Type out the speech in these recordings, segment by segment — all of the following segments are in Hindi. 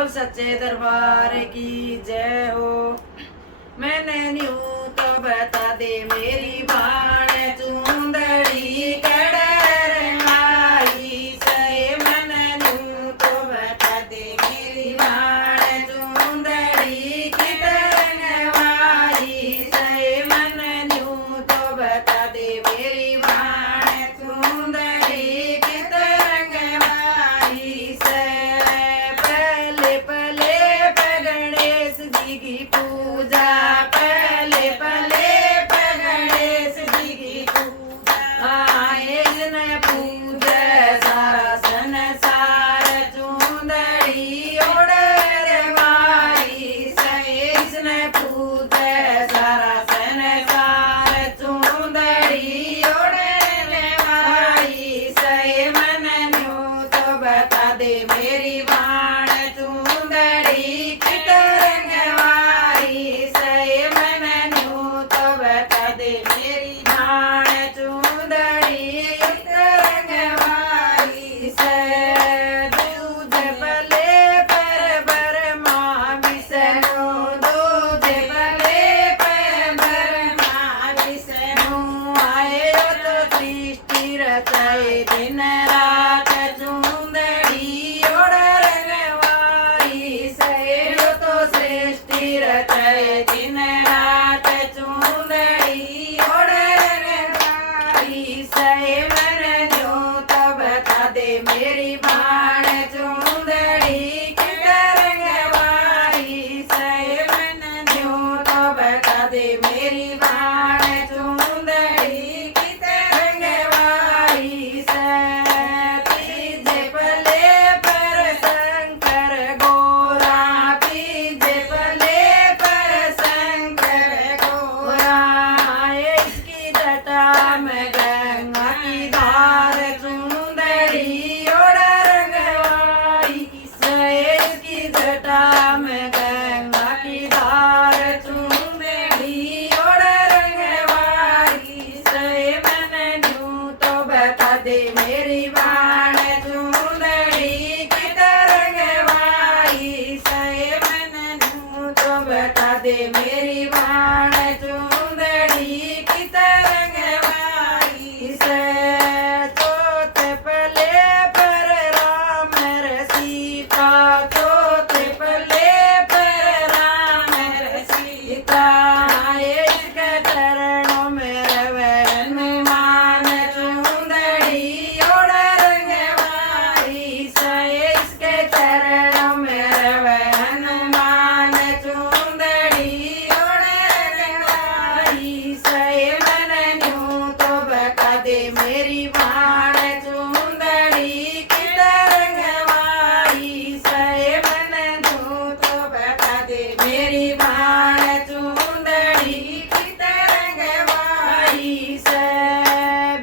बोल सच्चे दरबार की जय हो। मैंने न्यू तो बता दे मेरी बाण चुंदड़ी कड़र माई से। मैंने न्यू तो बता दे मेरी बाण चुंदड़ी की तरंगवाई से। मैंने न्यू तो बता दे मेरी बाण चुंदड़ी की तरंगवाई से। पहले पहले पे गणेश जी की पूजा, पहले पहले पे गणेश जी की पूजा। आए न पूजा सारा संसार चुंदड़ी ओढ़ रवाई से। इसने पूजा सारा संसार चुंदड़ी ओढ़ रवाई से। मन न्यू तो बता दे मेरी बाण चुंदड़ी की तरंगवाई से। मन न्यू तो बता दे मेरी बाण चुंदड़ी की तरंगवाई से। दूध पले पर बरमा विष्णु, दूध पले पर बरमा विष्णु। आए तो सृष्टि रचाए दिन रात चुंदड़ी ओढ़ रंगवाई से। तो सृष्टि रचाए दिन रात चुंदड़ी ओढ़ रंगवाई से। मन न्यू तो बता दे मेरी बाण चुंदड़ी की तरंगवाई से। मन न्यू तो बता दे मेरी बाण चुंदड़ी की तरंगवाई से। तीजे पले पर शंकर गोरा, तीजे पले पर शंकर गोरा। इसकी जटा में गंगा की धार चुंदड़ी ओढ़ रंगवाई से। इसकी जटा में गंगा की धार चुंदड़ी ओढ़ रंगवाई से। मन न्यू तो बता दे मेरी बाण चुंदड़ी की तरंगवाई से। मन न्यू तो बता दे मेरी बाण चुंदड़ी की तरंगवाई से। चौथे पले पर राम र सीता, चौथे पले पर राम र सीता। इसके चरणों में रवे हनुमान चुंदड़ी ओढ़ रंगवाई से। इसके चरणों में रवे हनुमान चुंदड़ी ओढ़ रंगवाई से। मन न्यू तो बता दे मेरी बाण चुंदड़ी की तरंगवाई से। मन न्यू तो बता दे मेरी बाण चुंदड़ी की तरंगवाई से।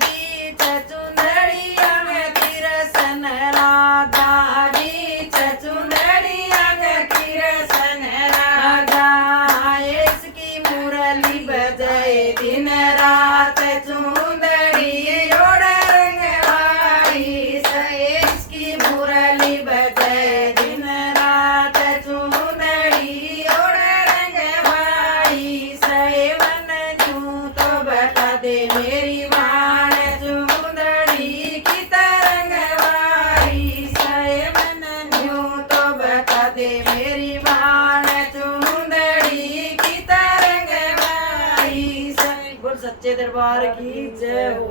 बीच चुंदड़िया में तिरसन राधा, बीच चुंदड़िया में तिरसन राधा। इसकी मुरली बजाए दिन रात चुंदड़ी ओढ़ रंगवाई से। इसकी मुरली बजाए दिन रात चुंदड़ी ओढ़ रंगवाई से। मन न्यू तो बता दे मेरी बाण चुंदड़ी की तरंगवाई से। मन न्यू तो बता दे मेरी बाण चुंदड़ी की तरंगवाई से। बोल सच्चे दरबार की जय हो।